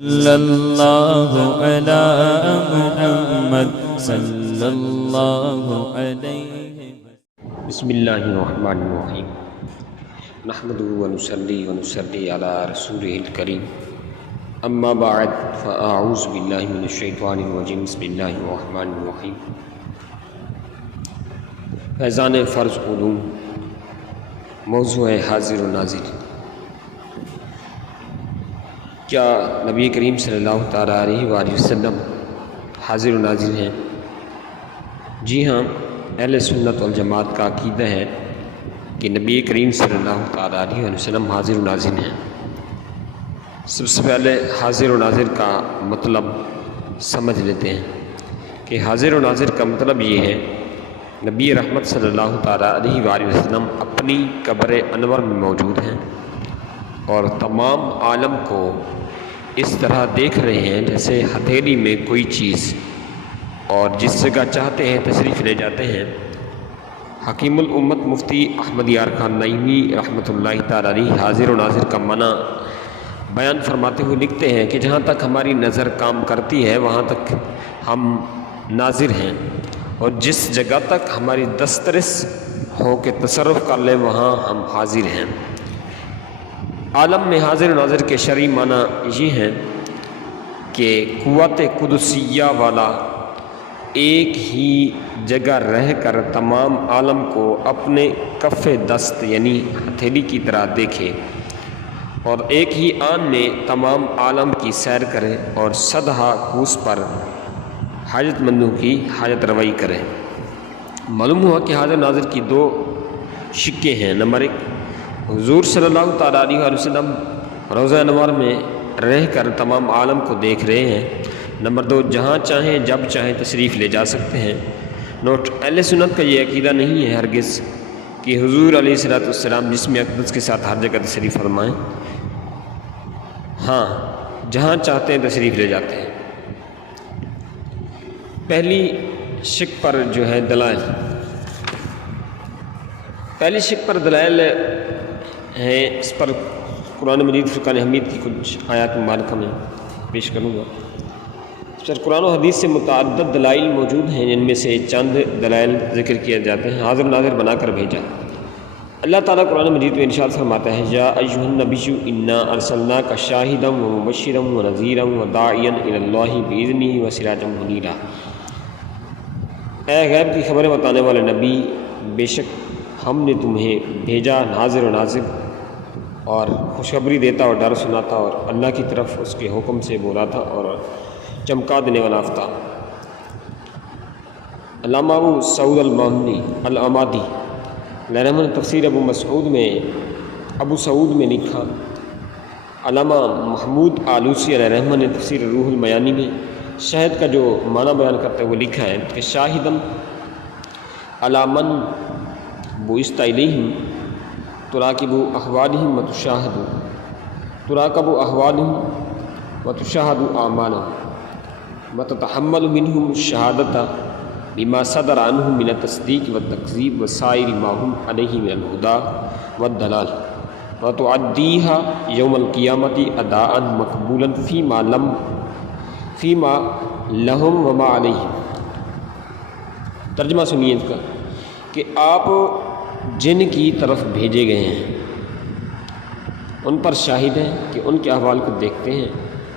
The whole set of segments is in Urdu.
صلی اللہ علی محمد صلی اللہ علیہ بسم اللہ الرحمن الرحیم نحمده ونصلی علی رسولہ الکریم اما بعد فاعوذ باللہ من الشیطان الرجیم بسم اللہ الرحمن الرحیم فیضان فرض علوم موضوع ہے حاضر و ناظر۔ کیا نبی کریم صلی اللہ تعالیٰ علیہ وآلہ وسلم حاضر و ناظر ہیں؟ جی ہاں، اہل سنت والجماعت کا عقیدہ ہے کہ نبی کریم صلی اللہ تعالیٰ علیہ وآلہ وسلم حاضر و ناظر ہیں۔ سب سے پہلے حاضر و ناظر کا مطلب سمجھ لیتے ہیں کہ حاضر و ناظر کا مطلب یہ ہے نبی رحمت صلی اللہ تعالیٰ علیہ وآلہ وسلم اپنی قبر انور میں موجود ہیں اور تمام عالم کو اس طرح دیکھ رہے ہیں جیسے ہتھیلی میں کوئی چیز، اور جس جگہ چاہتے ہیں تشریف لے جاتے ہیں۔ حکیم الامت مفتی احمد یار خان نعیمی رحمۃ اللہ تعالیٰ علیہ حاضر و ناظر کا معنی بیان فرماتے ہوئے لکھتے ہیں کہ جہاں تک ہماری نظر کام کرتی ہے وہاں تک ہم ناظر ہیں، اور جس جگہ تک ہماری دسترس ہو کے تصرف کر لیں وہاں ہم حاضر ہیں۔ عالم میں حاضر و ناظر کے شرعی معنی یہ ہیں کہ قوت قدسیہ والا ایک ہی جگہ رہ کر تمام عالم کو اپنے کف دست یعنی ہتھیلی کی طرح دیکھے، اور ایک ہی آن میں تمام عالم کی سیر کرے اور صدہا کوس پر حاجت مندوں کی حاجت روائی کرے۔ معلوم ہوا کہ حاضر ناظر کی دو شکیں ہیں۔ نمبر ایک، حضور صلی اللہ تعالیٰ علیہ وآلہ وسلم روضہ انوار میں رہ کر تمام عالم کو دیکھ رہے ہیں۔ نمبر دو، جہاں چاہیں جب چاہیں تشریف لے جا سکتے ہیں۔ نوٹ: اہل سنت کا یہ عقیدہ نہیں ہے ہرگز کہ حضور علیہ السلام جسم اقدس کے ساتھ ہر جگہ تشریف فرمائیں۔ ہاں، جہاں چاہتے ہیں تشریف لے جاتے ہیں۔ پہلی شک پر جو ہے دلائل، پہلی شک پر دلائل ہیں، اس پر قرآن مجید فرقان حمید کی کچھ آیات مبارکہ میں پیش کروں گا۔ سر قرآن و حدیث سے متعدد دلائل موجود ہیں، جن میں سے چند دلائل ذکر کیے جاتے ہیں۔ حاضر ناظر بنا کر بھیجا۔ اللہ تعالیٰ قرآن مجید میں ارشاد فرماتا ہے: یا ایھا النبی انا ارسلناک شاہدا ومبشرا ونذیرا وداعیا الی اللہ باذنہ وسراجا منیرا۔ اے غیب کی خبریں بتانے والے نبی، بے شک ہم نے تمہیں بھیجا حاضر و ناظر اور خوشخبری دیتا اور ڈر سناتا اور اللہ کی طرف اس کے حکم سے بلاتا اور چمکا دینے والا آفتاب۔ علامہ ابو سعود العمادی علیہ رحمہ نے تفسیر ابو سعود میں لکھا۔ علامہ محمود آلوسی علیہ رحمہ نے تفسیر روح المعانی میں شاہد کا جو معنی بیان کرتے ہوئے لکھا ہے کہ شاہدن علی من بعثت الیہم تراقب احوالہم وتشاہد اعمالہم وتتحمل منہم الشہادۃ بما صدر عنہم من التصدیق والتکذیب وسائر ما ہم علیہ من الہدی والضلال وتؤدیہا یوم القیامۃ اداء مقبولا فیما لہم وما علیہم۔ ترجمہ سنیے اس کا کہ آپ جن کی طرف بھیجے گئے ہیں ان پر شاہد ہیں کہ ان کے احوال کو دیکھتے ہیں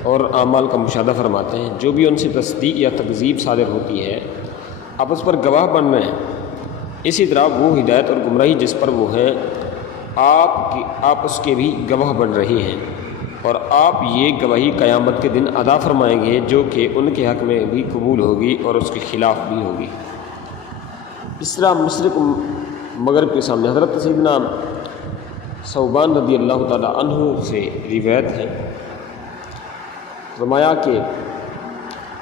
اور اعمال کا مشاہدہ فرماتے ہیں۔ جو بھی ان سے تصدیق یا تکذیب صادر ہوتی ہے آپ اس پر گواہ بن رہے ہیں۔ اسی طرح وہ ہدایت اور گمراہی جس پر وہ ہیں آپ اس کے بھی گواہ بن رہے ہیں، اور آپ یہ گواہی قیامت کے دن ادا فرمائیں گے جو کہ ان کے حق میں بھی قبول ہوگی اور اس کے خلاف بھی ہوگی۔ اس طرح مشرق مغرب کے سامنے حضرت سیدنا ثوبان رضی اللہ تعالیٰ عنہ سے روایت ہے، فرمایا کہ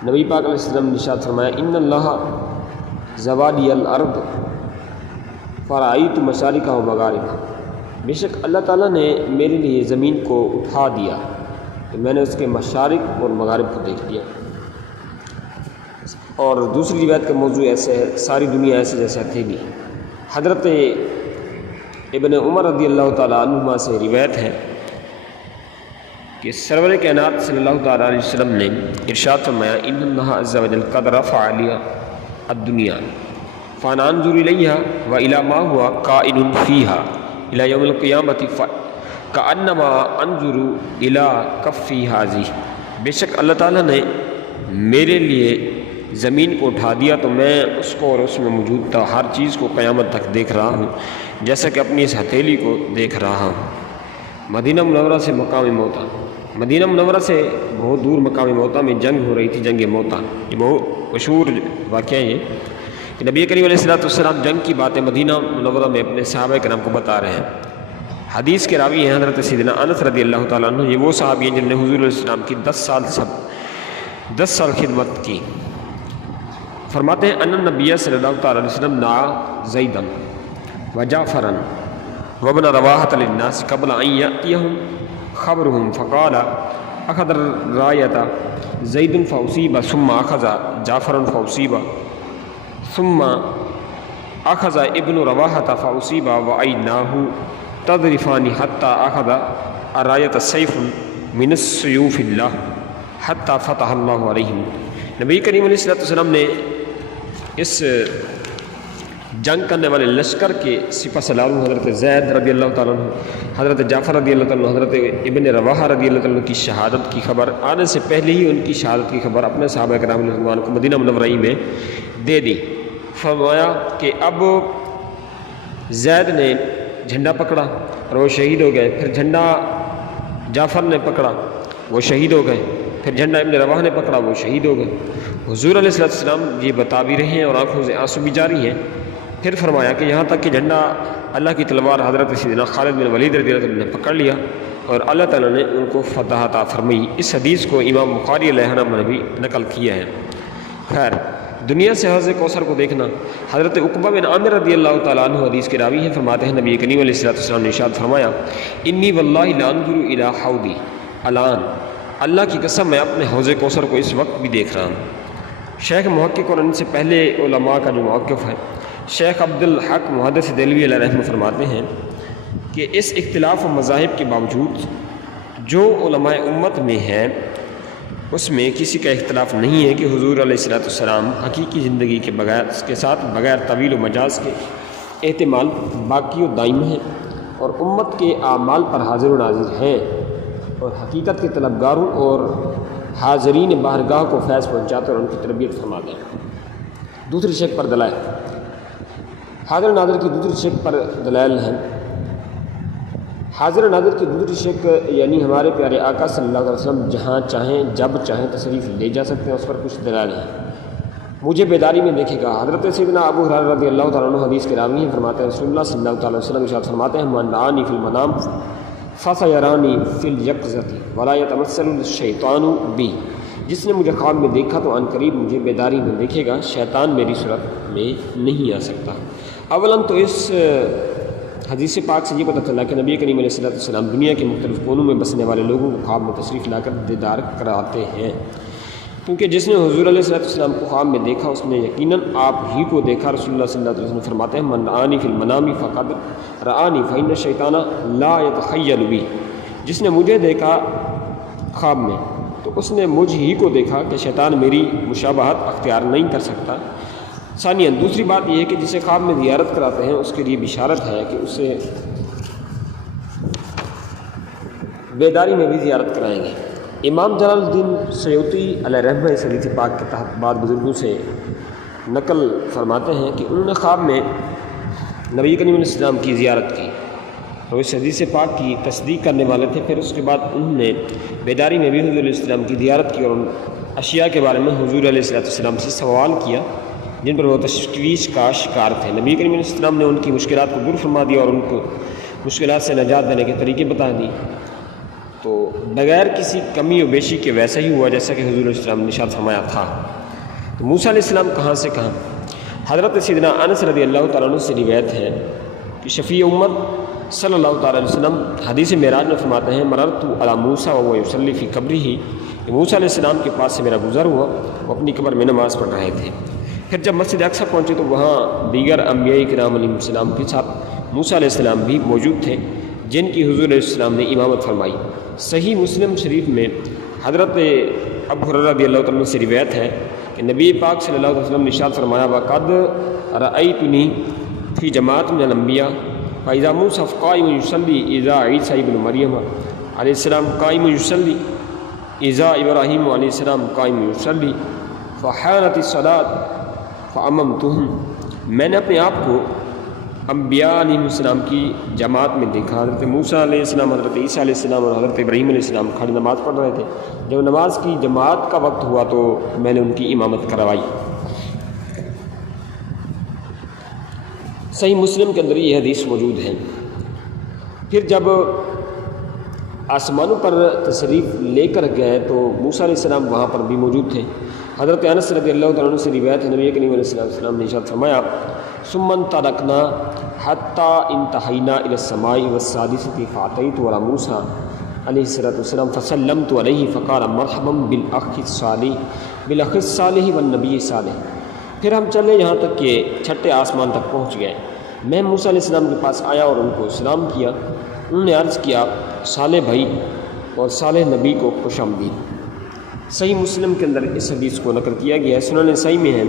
نبی پاک علیہ السلام نے ارشاد فرمایا: ان اللہ زوالی الارض فرأیت مشارقہ و مغاربہ۔ بے شک اللہ تعالیٰ نے میرے لیے زمین کو اٹھا دیا کہ میں نے اس کے مشارق اور مغارب کو دیکھ لیا۔ اور دوسری روایت کا موضوع ایسے ہے: ساری دنیا ایسے جیسے ہتھیلی۔ حضرت ابن عمر رضی اللہ تعالیٰ عنہما سے روایت ہے کہ سرور کائنات صلی اللہ تعالیٰ علیہ وسلم نے ارشاد فرمایا ان اللہ عز و جل قد رفع علی الدنیا فانا انظر الیہا و الی ما ہوا قائن فیہا الی یوم القیامت کانما انظر الی کفی ھذی، بے شک اللہ تعالیٰ نے میرے لیے زمین کو اٹھا دیا تو میں اس کو اور اس میں موجود ہر چیز کو قیامت تک دیکھ رہا ہوں جیسا کہ اپنی اس ہتھیلی کو دیکھ رہا ہوں۔ مدینہ منورہ سے مقام موتا، مدینہ منورہ سے بہت دور مقام موتا میں جنگ ہو رہی تھی، جنگ موتا۔ یہ بہت مشہور واقعہ ہے کہ نبی کریم علیہ السلام جنگ کی باتیں مدینہ منورہ میں اپنے صحابہ کرام کو بتا رہے ہیں۔ حدیث کے راوی ہیں حضرت سیدنا انس رضی اللہ تعالیٰ عنہ، یہ وہ صحابی ہیں جنہوں نے حضور علیہ السلام کی 10 سال خدمت کی۔ فرماتے ہیں ان النبی صلی اللہ تعالیٰ علیہ وسلم دعا زیدا و جعفرا وابن رواحۃ للناس قبل ان یأتیہم خبرهم فقال اخذ الراية زید فاصیب ثم اخذ جعفر فاصیب ثم اخذ ابن رواحة فاصیب وعیناہ تذرفان حتى اخذ الراية سیف من السیوف اللہ حتى فتح اللہ علیہم۔ نبی کریم علیہ السلام نے اس جنگ کرنے والے لشکر کے سپہ سالاروں حضرت زید رضی اللہ تعالیٰ عنہ، حضرت جعفر رضی اللہ تعالیٰ عنہ، حضرت ابن رواحہ رضی اللہ تعالیٰ عنہ کی شہادت کی خبر آنے سے پہلے ہی ان کی شہادت کی خبر اپنے صحابہ کرام علیہ الرضوان کو مدینہ منورہ میں دے دی۔ فرمایا کہ اب زید نے جھنڈا پکڑا اور وہ شہید ہو گئے، پھر جھنڈا جعفر نے پکڑا وہ شہید ہو گئے، پھر جھنڈا ابن رواحہ نے پکڑا وہ شہید ہو گئے۔ حضور علیہ السلام یہ بتا بھی رہے ہیں اور آنکھوں سے آنسو بھی جاری ہیں۔ پھر فرمایا کہ یہاں تک کہ جھنڈا اللہ کی تلوار حضرت سیدنا خالد بن ولید رضی اللہ عنہ نے پکڑ لیا اور اللہ تعالیٰ نے ان کو فتح عطا فرمائی۔ اس حدیث کو امام بخاری علیہ الرحمہ نے بھی نقل کیا ہے۔ خیر، دنیا سے حوض کوثر کو دیکھنا، حضرت عقبہ بن عامر رضی اللہ تعالیٰ عنہ حدیث کے راوی ہیں، فرماتے ہیں نبی کریم علیہ السلام نے ارشاد فرمایا انی واللہ لا انظر الی حوضی الان، اللہ کی قسم میں اپنے حوض کوثر کو اس وقت بھی دیکھ رہا ہوں۔ شیخ محقق اور ان سے پہلے علماء کا جو موقف ہے، شیخ عبدالحق محدث دہلوی علیہ الرحمہ فرماتے ہیں کہ اس اختلاف و مذاہب کے باوجود جو علماء امت میں ہیں اس میں کسی کا اختلاف نہیں ہے کہ حضور علیہ السلام حقیقی زندگی کے بغیر طویل و مجاز کے احتمال باقی و دائم ہیں اور امت کے اعمال پر حاضر و ناظر ہیں اور حقیقت کے طلبگاروں اور حاضرین بارگاہ کو فیض پہنچاتے اور ان کی تربیت فرماتے ہیں۔ دوسری شک پر دلائل، حاضر ناظر کی دوسری شک پر دلائل ہیں۔ حاضر ناظر کی دوسری شک یعنی ہمارے پیارے آقا صلی اللہ علیہ وسلم جہاں چاہیں جب چاہیں تشریف لے جا سکتے ہیں، اس پر کچھ دلائل ہیں۔ مجھے بیداری میں دیکھے گا، حضرت سیدنا ابو ہریرہ رضی اللہ تعالیٰ عنہ حدیث کے راوی ہیں، فرماتے ہیں رسول اللہ صلی اللہ تعالیٰ علیہ وسلم ارشاد فرماتے ہیں من رآنی فی المنام فسیرانی فی الیقظۃ ولا یتمثل الشیطان بی، جس نے مجھے خواب میں دیکھا تو عن قریب مجھے بیداری میں دیکھے گا، شیطان میری صورت میں نہیں آ سکتا۔ اولاً تو اس حدیث پاک سے یہ پتہ چلا کہ نبی کریم علیہ السلام دنیا کے مختلف کونوں میں بسنے والے لوگوں کو خواب میں تشریف لا کر دیدار کراتے ہیں، کیونکہ جس نے حضور علیہ السلام کو خواب میں دیکھا اس نے یقیناً آپ ہی کو دیکھا۔ رسول اللہ صلی اللہ علیہ وسلم فرماتے ہیں من رآنی فی المنام فقد رآنی فإن الشیطان لا یتخیل بی، جس نے مجھے دیکھا خواب میں تو اس نے مجھ ہی کو دیکھا کہ شیطان میری مشابہت اختیار نہیں کر سکتا۔ ثانیاً دوسری بات یہ ہے کہ جسے خواب میں زیارت کراتے ہیں اس کے لیے بشارت ہے کہ اسے بیداری میں بھی زیارت کرائیں گے۔ امام جلال الدین سیوطی علیہ رحمہ اس حدیث پاک کے تحت بعض بزرگوں سے نقل فرماتے ہیں کہ انہوں نے خواب میں نبی کریم علیہ السلام کی زیارت کی تو اس حدیث پاک کی تصدیق کرنے والے تھے، پھر اس کے بعد انہوں نے بیداری میں بھی حضور علیہ السلام کی زیارت کی اور ان اشیاء کے بارے میں حضور علیہ السلام سے سوال کیا جن پر وہ تشویش کا شکار تھے۔ نبی کریم علیہ السلام نے ان کی مشکلات کو دور فرما دیا اور ان کو مشکلات سے نجات دینے کے طریقے بتا دی، تو بغیر کسی کمی و بیشی کے ویسا ہی ہوا جیسا کہ حضور علیہ السلام نے ارشاد فرمایا تھا۔ تو موسیٰ علیہ السلام کہاں سے کہاں؟ حضرت سیدنا انس رضی اللہ تعالیٰ عنہ سے روایت ہے کہ شفیع امت صلی اللہ تعالیٰ علیہ وسلم حدیث معراج میں فرماتے ہیں مررت علی موسیٰ وهو یصلی فی قبرہ، کہ موسیٰ علیہ السلام کے پاس سے میرا گزر ہوا، وہ اپنی قبر میں نماز پڑھ رہے تھے۔ پھر جب مسجد اقصیٰ پہنچے تو وہاں دیگر انبیاء کرام علیہ السلام کے ساتھ موسیٰ علیہ السلام بھی موجود تھے، جن کی حضور علیہ السلام نے امامت فرمائی۔ صحیح مسلم شریف میں حضرت ابو ہریرہ رضی اللہ تعالیٰ عنہ سے روایت ہے کہ نبی پاک صلی اللہ علیہ وسلم نے ارشاد فرمایا وقد رأیتنی فی جماعت من الانبیاء فاذا موسیٰ قائم یصلی اذا عیسیٰ ابن مریم علیہ السلام قائم یصلی اذا ابراہیم علیہ السلام قائم یصلی فحانت الصلاۃ فاممتہم۔ میں نے اپنے آپ کو انبیاء علیہ السلام کی جماعت میں دیکھا۔ حضرت موسیٰ علیہ السلام، حضرت عیسیٰ علیہ السلام اور حضرت ابراہیم علیہ السلام کھڑے نماز پڑھ رہے تھے۔ جب نماز کی جماعت کا وقت ہوا تو میں نے ان کی امامت کروائی۔ صحیح مسلم کے اندر یہ حدیث موجود ہے۔ پھر جب آسمانوں پر تشریف لے کر گئے تو موسیٰ علیہ السلام وہاں پر بھی موجود تھے۔ حضرت انس رضی اللہ تعالیٰ عنہ سے روایت ہے نبی کریم علیہ السلام نے ارشاد فرمایا ثم انطلقنا حتی انتہینا الی السماء والسادسۃ فأتیت علی موسیٰ علیہ السلام فسلمت علیہ فقال مرحبا بالأخ الصالح والنبی الصالح۔ پھر ہم چلے یہاں تک کہ چھٹے آسمان تک پہنچ گئے۔ میں موسیٰ علیہ السلام کے پاس آیا اور ان کو سلام کیا۔ انہوں نے عرض کیا صالح بھائی اور صالح نبی کو خوش آمدید۔ صحیح مسلم کے اندر اس حدیث کو نقل کیا گیا ہے۔ سنن نسائی میں ہے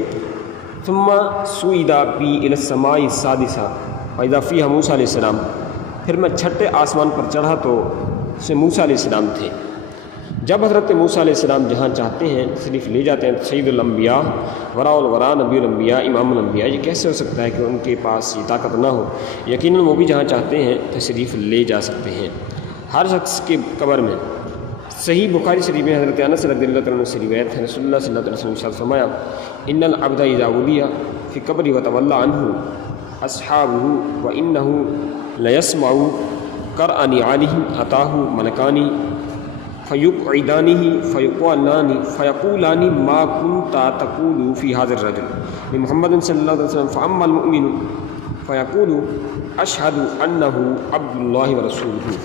ثم صعد بی الی السماء السادسہ فاذا فیہا موسیٰ علیہ السلام۔ پھر میں چھٹے آسمان پر چڑھا تو اس میں موسیٰ علیہ السلام تھے۔ جب حضرت موسیٰ علیہ السلام جہاں چاہتے ہیں تشریف لے جاتے ہیں، سید الانبیاء وراء الورا نبی الانبیاء امام الانبیاء، یہ کیسے ہو سکتا ہے کہ ان کے پاس یہ طاقت نہ ہو؟ یقیناً وہ بھی جہاں چاہتے ہیں تشریف لے جا سکتے ہیں۔ ہر شخص کے قبر میں صحیح بخاری شریف میں حضرت انس رضی اللہ تعالیٰ عنہ سے روایت ہے رسول اللہ صلی اللہ علیہ وسلم نے ارشاد فرمایا ان العبد اذا وضع فی قبری وتولى عنہ اصحابہ وانہ لیسمع قرع نعالہ اتاہ ملکان فیقعدانہ فیقولان ما کنت تقول فی هذا الرجل محمد صلی اللہ علیہ وسلم فاما المؤمن فیقول اشہد انہ عبد اللہ ورسولہ۔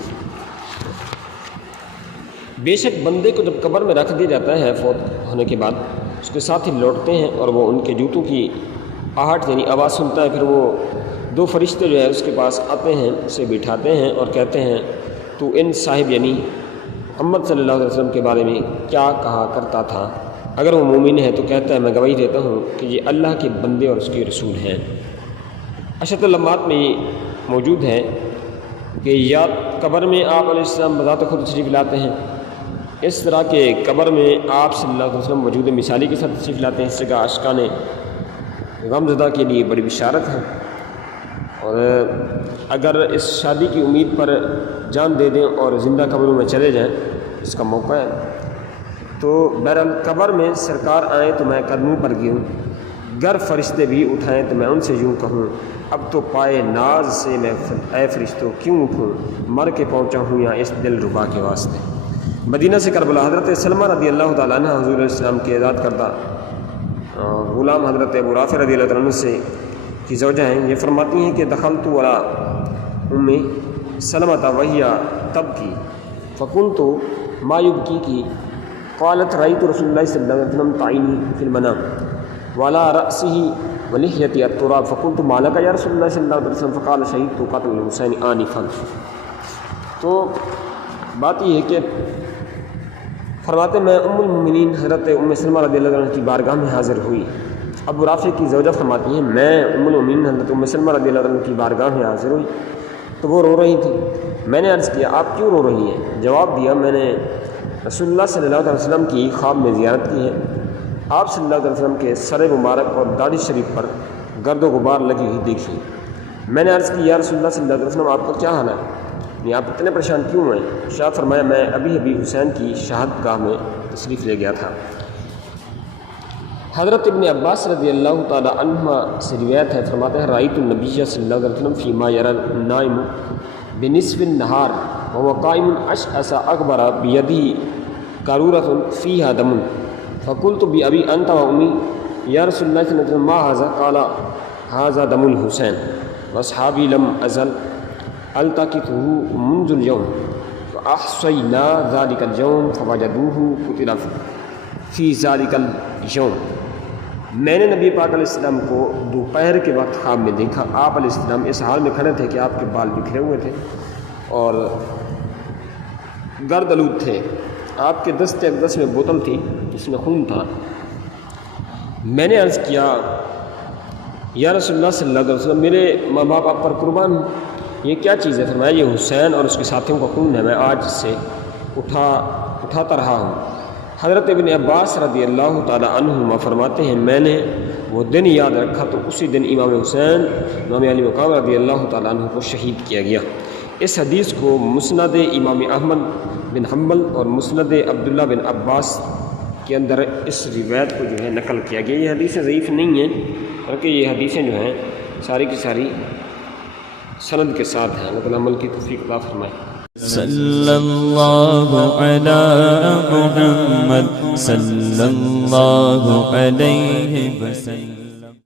بے شک بندے کو جب قبر میں رکھ دیا جاتا ہے فوت ہونے کے بعد، اس کے ساتھ ہی لوٹتے ہیں اور وہ ان کے جوتوں کی آہٹ یعنی آواز سنتا ہے۔ پھر وہ دو فرشتے جو ہے اس کے پاس آتے ہیں، اسے بٹھاتے ہیں اور کہتے ہیں تو ان صاحب یعنی محمد صلی اللہ علیہ وسلم کے بارے میں کیا کہا کرتا تھا؟ اگر وہ مومن ہے تو کہتا ہے میں گواہی دیتا ہوں کہ یہ اللہ کے بندے اور اس کے رسول ہیں۔ اشرۃ اللمات میں یہ موجود ہے کہ یا قبر میں آپ علیہ السلام بذات خود تشریف لاتے ہیں، اس طرح کے قبر میں آپ صلی اللہ علیہ وسلم وجود مثالی کے ساتھ تشریف لاتے ہیں۔ اس جگہ عاشقان غم زدہ کے لیے بڑی بشارت ہے، اور اگر اس شادی کی امید پر جان دے دیں اور زندہ قبروں میں چلے جائیں اس کا موقع ہے۔ تو بہرحال قبر میں سرکار آئیں تو میں قدموں پر گروں، گر فرشتے بھی اٹھائیں تو میں ان سے یوں کہوں اب تو پائے ناز سے میں اے فرشتوں کیوں اٹھوں، مر کے پہنچا ہوں یا اس دل ربا کے واسطے۔ مدینہ سے کربلا حضرت سلمہ رضی اللہ تعالیٰ عنہ حضور علیہ السلام کے آزاد کردہ غلام حضرت ابو رافع رضی اللہ تعالیٰ عنہ سے کی زوجہ ہیں، یہ فرماتی ہیں کہ دخلت علی ام سلمۃ وہی تبکی فکنت ما یبکیکی قالت رأیت رسول اللہ صلی اللہ علیہ وسلم تعینی فی المنام وعلی رأسہ ولحیتی التراب فقلت ما لک یا رسول اللہ صلی اللہ علیہ وسلم فقال شہدت قتل الحسین آنفا۔ تو بات یہ ہے کہ فرماتے میں ام المؤمنین حضرت ام سلمہ رضی اللہ عنہ کی بارگاہ میں حاضر ہوئی۔ ابو رافع کی زوجہ فرماتی ہیں میں ام المؤمنین حضرت ام سلمہ رضی اللہ عنہ کی بارگاہ میں حاضر ہوئی تو وہ رو رہی تھی۔ میں نے عرض کیا آپ کیوں رو رہی ہیں؟ جواب دیا میں نے رسول اللہ صلی اللہ علیہ وسلم کی خواب میں زیارت کی ہے، آپ صلی اللہ علیہ وسلم کے سر مبارک اور داڑھی شریف پر گرد و غبار لگی ہوئی دیکھی۔ میں نے عرض کی یا رسول اللہ صلی اللہ علیہ وسلم آپ کا کیا حال ہے؟ نہیں آپ اتنے پریشان کیوں ہیں؟ ارشاد فرمایا میں ابھی حسین کی شہادت گاہ میں تشریف لے گیا تھا۔ حضرت ابن عباس رضی اللہ تعالی عنہ سے روایت ہے، فرماتے ہیں رأیت النبی صلی اللہ علیہ وسلم فیما یری النائم بنصف النہار وهو قائم اشعث اکبر بیدہ قارورۃ فیہا دم فقلت بأبی انت وأمی یا رسول اللہ صلی اللہ علیہ وسلم ما ھذا؟ قال ھذا دم الحسین واصحابی لم ازل التقطه منذ اليوم فاحصینا ذلك اليوم فوجدوه قتل فی ذلك اليوم۔ میں نے نبی پاک علیہ السلام کو دوپہر کے وقت خواب میں دیکھا، آپ علیہ السلام اس حال میں کھڑے تھے کہ آپ کے بال بکھرے ہوئے تھے اور گرد آلود تھے. آپ کے دست اقدس میں بوتل تھی جس میں خون تھا. میں نے عرض کیا یا رسول اللہ صلی اللہ علیہ وسلم میرے ماں باپ آپ پر قربان ہوں, یہ کیا چیز ہے؟ فرمایا یہ حسین اور اس کے ساتھیوں کا خون ہے, میں آج سے اٹھاتا رہا ہوں. حضرت ابن عباس رضی اللہ تعالی عنہما فرماتے ہیں میں نے وہ دن یاد رکھا تو اسی دن امام حسین امام علی مقام رضی اللہ تعالیٰ عنہ کو شہید کیا گیا. اس حدیث کو مسند امام احمد بن حنبل اور مسند عبداللہ بن عباس کے اندر اس روایت کو جو ہے نقل کیا گیا. یہ حدیثیں ضعیف نہیں ہیں بلکہ یہ حدیثیں جو ہیں ساری کی ساری سند کے ساتھ ہیں. اللہ تعالیٰ عمل کی توفیق عطا فرمائے. صلی اللہ علی محمد صلی اللہ علیہ وسلم.